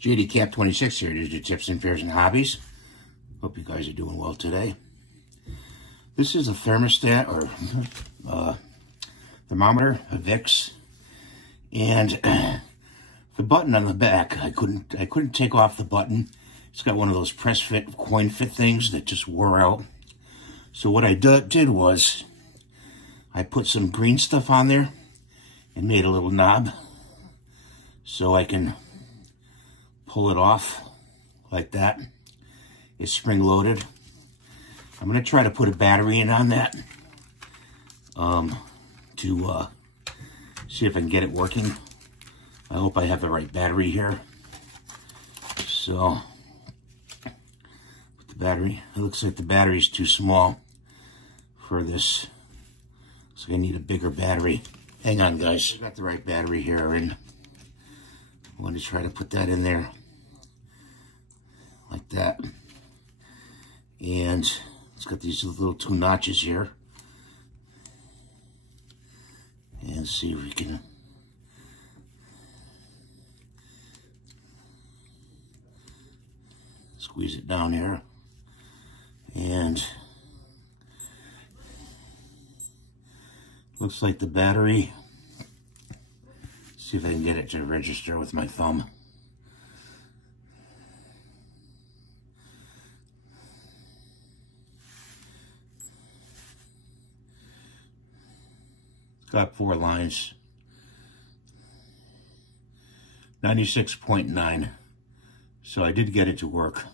JD Cap 26 here to do tips and fears and hobbies. Hope you guys are doing well today. This is a thermostat or thermometer, a VIX, and the button on the back, I couldn't take off the button. It's got one of those press fit, coin fit things that just wore out. So what I did was I put some green stuff on there and made a little knob so I can pull it off like that. It's spring loaded. I'm going to try to put a battery in on that to see if I can get it working. I hope I have the right battery here. So, with the battery, it looks like the battery's too small for this. So I need a bigger battery. Hang on, guys. I got the right battery here, and I want to try to put that in there like that. And it's got these little two notches here. And see if we can squeeze it down here. And looks like the battery. See if I can get it to register with my thumb. It's got 4 lines. 96.9. So I did get it to work.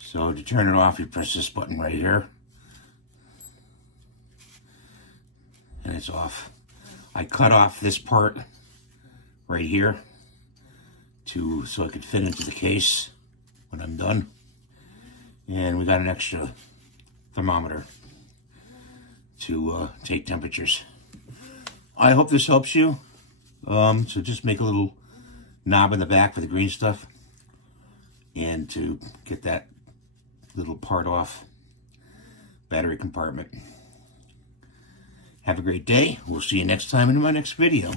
So to turn it off, you press this button right here. And it's off. I cut off this part right here so it could fit into the case when I'm done. And we got an extra thermometer to take temperatures. I hope this helps you. So just make a little knob in the back for the green stuff and to get that little part off. Battery compartment. Have a great day. We'll see you next time in my next video.